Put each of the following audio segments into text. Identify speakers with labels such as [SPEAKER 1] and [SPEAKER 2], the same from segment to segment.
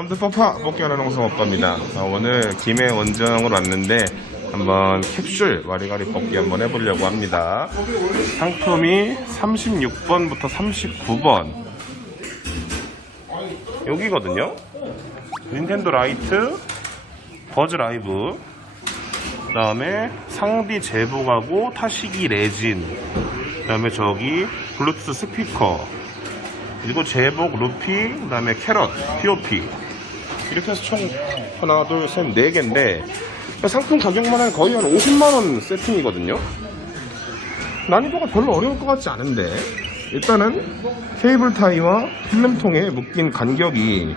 [SPEAKER 1] 여러분들 뽀파 뽑기하는. 아, 오늘 김해 원정으로 왔는데 한번 캡슐 와리가리 뽑기 한번 해보려고 합니다. 상품이 36번부터 39번 여기거든요. 닌텐도 라이트, 버즈 라이브, 그 다음에 상비 제복하고 타시기 레진, 그 다음에 저기 블루투스 스피커, 그리고 제복 루피, 그 다음에 캐럿, POP. 이렇게 해서 총 하나, 둘, 셋, 네 개인데, 상품 가격만 한 거의 한 50만 원 세팅이거든요? 난이도가 별로 어려울 것 같지 않은데, 일단은 케이블 타이와 필름통에 묶인 간격이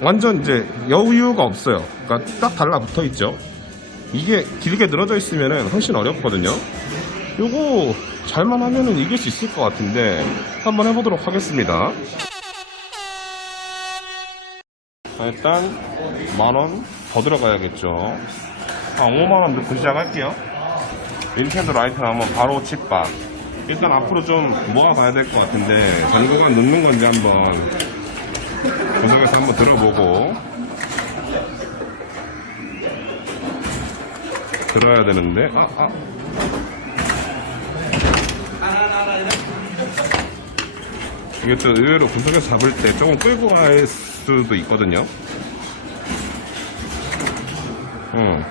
[SPEAKER 1] 완전 이제 여유가 없어요. 그러니까 딱 달라붙어 있죠. 이게 길게 늘어져 있으면 훨씬 어렵거든요. 요거 잘만 하면은 이길 수 있을 것 같은데 한번 해보도록 하겠습니다. 자, 일단 만원 더 들어가야겠죠. 한 5만 원 넣고 시작할게요. 닌텐도 라이트 나오면 바로 칩박. 일단 앞으로 좀 모아봐야 될 것 같은데 전구가 넣는 건지 한번 구석에서 한번 들어보고 들어야 되는데 아 아. 또 의외로 구석에서 잡을 때 조금 끌고 갈 수도 있거든요. 응.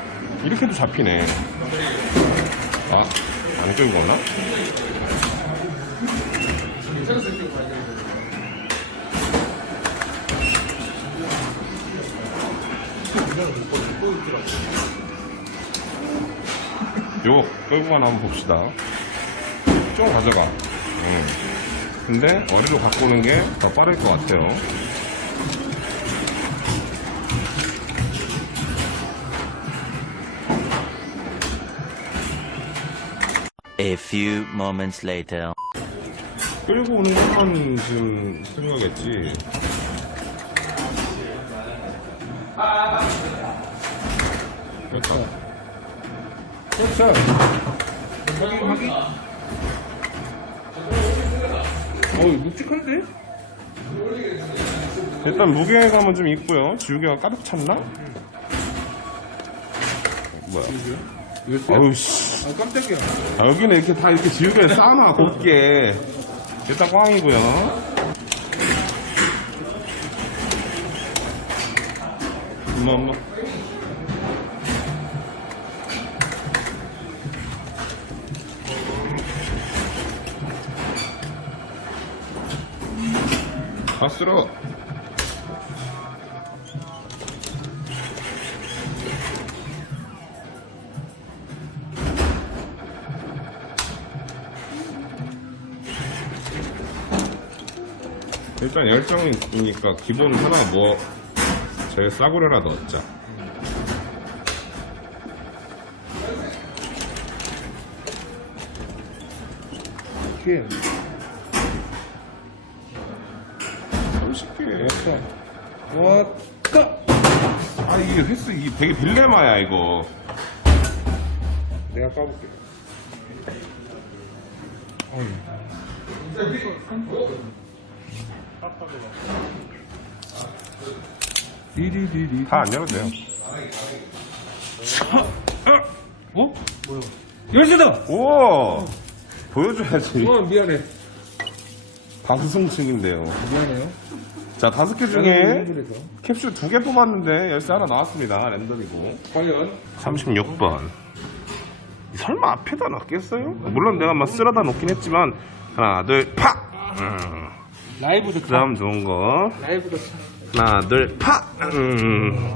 [SPEAKER 1] 이렇게도 잡히네. 아, 안 끌고 가나? 요거 끌고 가나 한번 봅시다. 좀 가져가. 응. 근데 머리로 오는 게 더 빠를 것 같아요.
[SPEAKER 2] A few moments later.
[SPEAKER 1] 끌고 오는 것만 지금 생각했지. 됐다.
[SPEAKER 3] 그렇죠. 확인, 확인. 어우, 묵직한데?
[SPEAKER 1] 일단 무게감은 좀 있고요. 지우개가 가득 찼나? 뭐야? 어우 씨.
[SPEAKER 3] 아, 깜짝이야.
[SPEAKER 1] 아, 여기는 이렇게 다 이렇게 지우개를 쌓아놔 곱게. 일단 꽝이고요. 엄마 엄마. 다 쓸어. 일단 열정이니까 기본 하나 뭐 제일 싸구려 하나 넣었자.
[SPEAKER 3] 이 게
[SPEAKER 1] 30개.
[SPEAKER 3] 왔다!
[SPEAKER 1] 아 이게 횟수 이게 되게 딜레마야 이거.
[SPEAKER 3] 내가 까볼게. 어이. 디디디디.
[SPEAKER 1] 다 안 열어도 돼요.
[SPEAKER 3] 어? 뭐야? 열쇠다!
[SPEAKER 1] 오 보여줘야지.
[SPEAKER 3] 어, 미안해.
[SPEAKER 1] 방송 중인데요.
[SPEAKER 3] 미안해요.
[SPEAKER 1] 자 다섯 개 중에 캡슐 두 개 뽑았는데 열쇠 하나 나왔습니다. 랜덤이고.
[SPEAKER 3] 과연?
[SPEAKER 1] 36번. 설마 앞에다 놨겠어요? 물론 내가 막 쓸어다 놓긴 했지만 하나 둘 파. 음.
[SPEAKER 3] 라이브 좋다.
[SPEAKER 1] 그다음 좋은 거
[SPEAKER 3] 라이브 좋다.
[SPEAKER 1] 하나 둘 파. 음.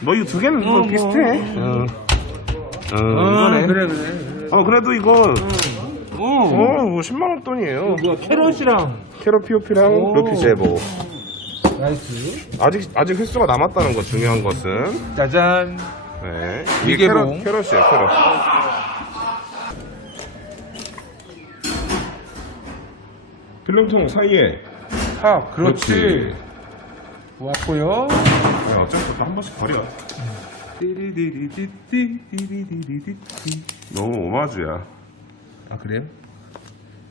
[SPEAKER 1] 뭐 이거 두 개는 뭐
[SPEAKER 3] 어,
[SPEAKER 1] 비슷해.
[SPEAKER 3] 뭐.
[SPEAKER 1] 어. 어, 이거네.
[SPEAKER 3] 그래, 그래.
[SPEAKER 1] 어 그래도 이거
[SPEAKER 3] 음.
[SPEAKER 1] 어, 뭐 10만 원 돈이에요.
[SPEAKER 3] 뭐야 캐럿이랑
[SPEAKER 1] 캐럿 피오피랑
[SPEAKER 3] 오.
[SPEAKER 1] 루피 제보.
[SPEAKER 3] 나이스
[SPEAKER 1] 아직 아직 횟수가 남았다는 거 중요한 것은
[SPEAKER 3] 짜잔
[SPEAKER 1] 네.
[SPEAKER 3] 이게
[SPEAKER 1] 캐럿, 캐럿이에요, 캐럿. 필름통 사이에
[SPEAKER 3] 탑 그렇지 왔고요
[SPEAKER 1] 야, 어쩔 수 없어. 한 번씩 버려.
[SPEAKER 3] 띠리디리디띠, 띠리디리디띠.
[SPEAKER 1] 너무 오마주야.
[SPEAKER 3] 아 그래요?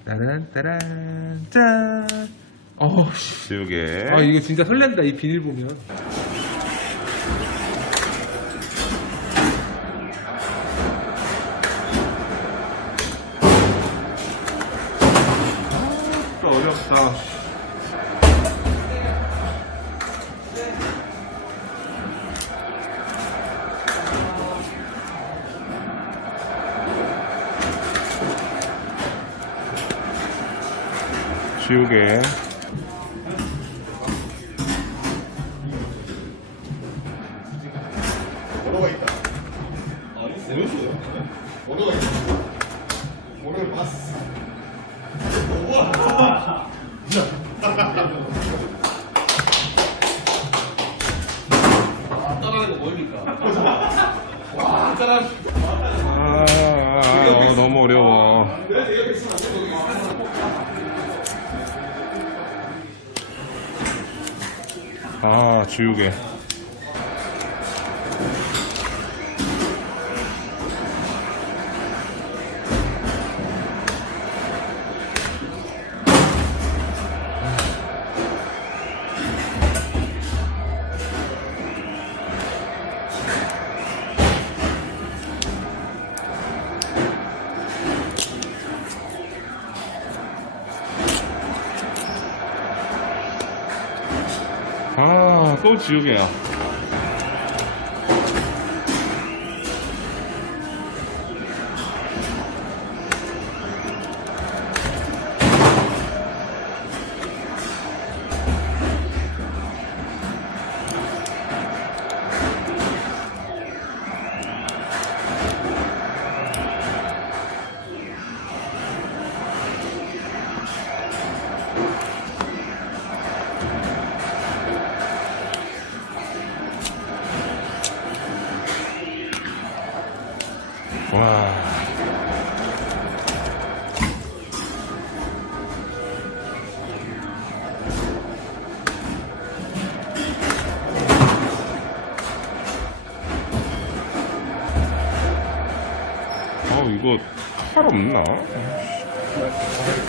[SPEAKER 3] 따란 따란 짠 어우, 씨.
[SPEAKER 1] 지우개.
[SPEAKER 3] 아, 이거 진짜 설렌다, 이 비닐 보면.
[SPEAKER 1] 또 어렵다. 지우개. 아, 아, 어, 너무 어려워. 아, 지우개. 지우개야. 와. 어, 이거 칼 없나?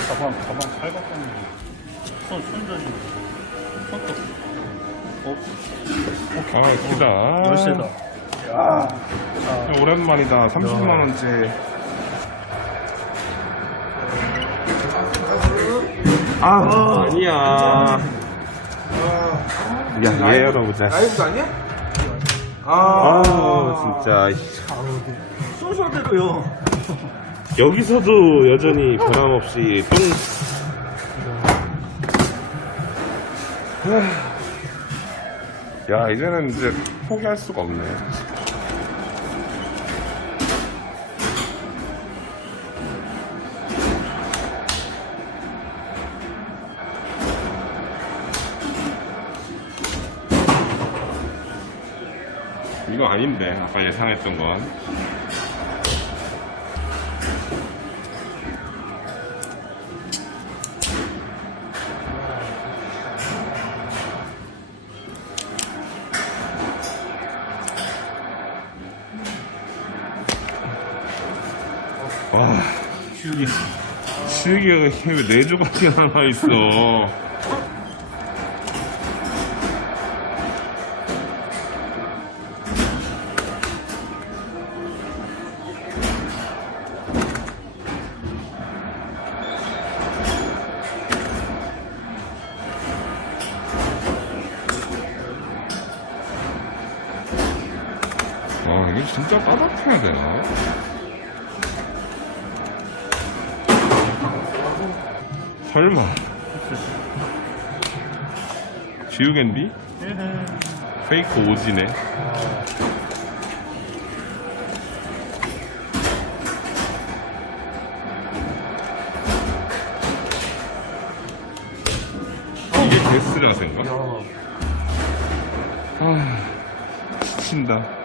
[SPEAKER 4] 가방 가방 팔각하는 손 손전이 손톱 어
[SPEAKER 1] 아, 크다.
[SPEAKER 4] 열쇠다
[SPEAKER 1] 오랜만이다. 30만 원째. 아, 아니야. 야, 얘 열어보자.
[SPEAKER 3] 라이브도 아니야?
[SPEAKER 1] 아,
[SPEAKER 3] 아,
[SPEAKER 1] 진짜.
[SPEAKER 4] 순서대로요
[SPEAKER 1] 여기서도 여전히 변함없이 똥. 야, 이제는 이제 포기할 수가 없네. 아닌데, 아까 예상했던 건. 아, 치우기, 치우기가 왜네 조각이 남아 있어? 진짜 따뜻해야 되나? 설마. 지우개인디? 페이크 오지네. 이게 데스라센가? 아, 지친다.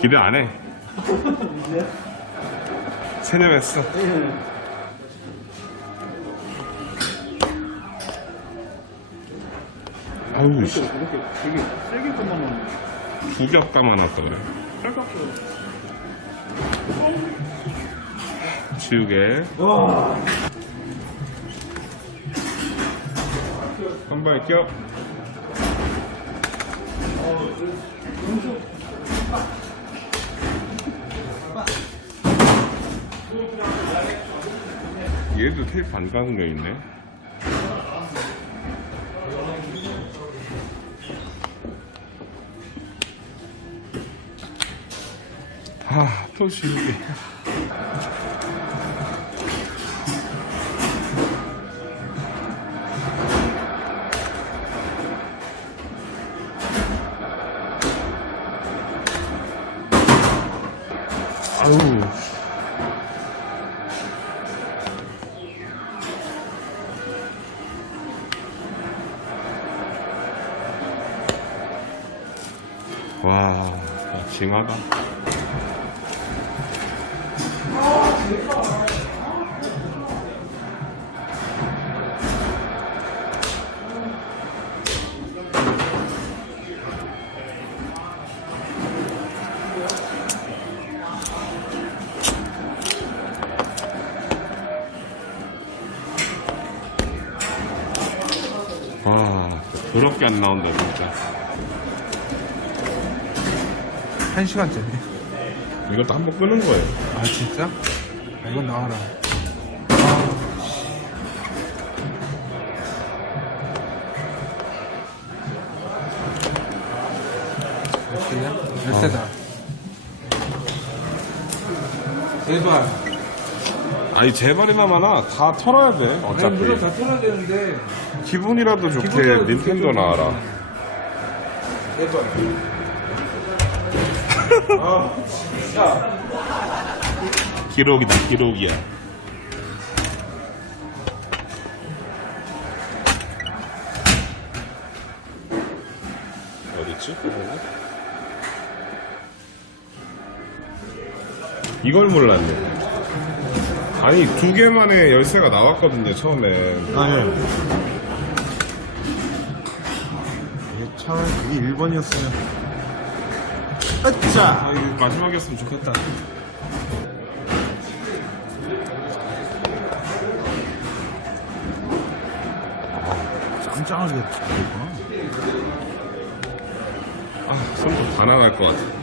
[SPEAKER 1] 기대 안 해. 체념했어. 아우, 씨.
[SPEAKER 4] 이렇게 되게 세게 끝나면
[SPEAKER 1] 두겹 감아놨다 그래. 치우게. 한발 껴. 얘도 테이프 안 감은 게 있네. 아, 또 지우개. 징하다. 와, 더럽게 안 나온다, 진짜.
[SPEAKER 3] 한 시간짜리.
[SPEAKER 1] 이것도 한번 끄는 거예요.
[SPEAKER 3] 아, 진짜? 아, 이건 나와라. 몇 개야? 열쇠다. 제발.
[SPEAKER 1] 아니, 제발이나 마나 다 털어야 돼,
[SPEAKER 3] 아니,
[SPEAKER 1] 어차피.
[SPEAKER 3] 물론 다 털어야 되는데.
[SPEAKER 1] 기분이라도 좋게
[SPEAKER 3] 기분이라도
[SPEAKER 1] 닌텐도
[SPEAKER 3] 좋게
[SPEAKER 1] 나와라.
[SPEAKER 3] 제발. 아, 진짜.
[SPEAKER 1] 기록이다, 기록이야. 어딨지? 이걸 몰랐네. 아니, 두 개만의 열쇠가 나왔거든요, 처음엔.
[SPEAKER 5] 아, 예. 이게 차라리 그게 1번이었으면. 으짜!
[SPEAKER 1] 아, 이거 마지막이었으면 좋겠다.
[SPEAKER 5] 짱짱하게 됐구나.
[SPEAKER 1] 아, 손도 다 나갈 것 같아.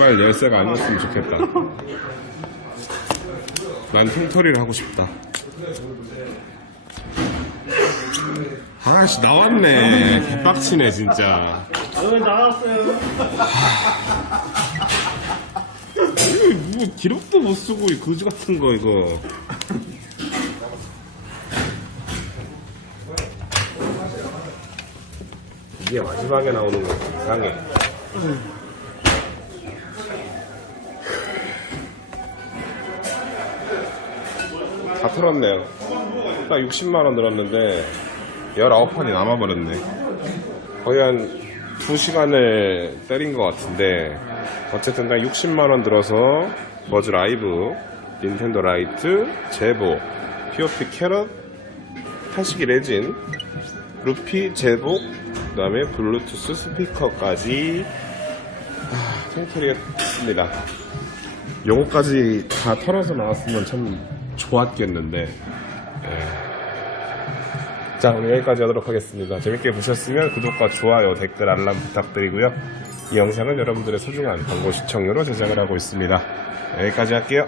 [SPEAKER 1] 제발 열쇠가 아니었으면 좋겠다. 난 통털이를 하고 싶다. 아씨 나왔네. 개빡치네 진짜.
[SPEAKER 4] 왜 나왔어요?
[SPEAKER 1] 뭐 기록도 못 쓰고 이 거지 같은 거 이거. 이게 마지막에 나오는 거 이상해. 털었네요. 딱 60만원 들었는데 19판이 남아버렸네. 거의 한 2시간을 때린 것 같은데 어쨌든 나 60만원 들어서 버즈 라이브, 닌텐도 라이트, 제보, POP 캐럿, 타시기 레진, 루피, 제복, 그 다음에 블루투스 스피커까지 아, 통틀이했습니다. 요거까지 다 털어서 나왔으면 참 좋았겠는데 예. 자 오늘 여기까지 하도록 하겠습니다. 재밌게 보셨으면 구독과 좋아요, 댓글, 알람 부탁드리고요. 이 영상은 여러분들의 소중한 광고 시청료로 제작을 하고 있습니다. 여기까지 할게요.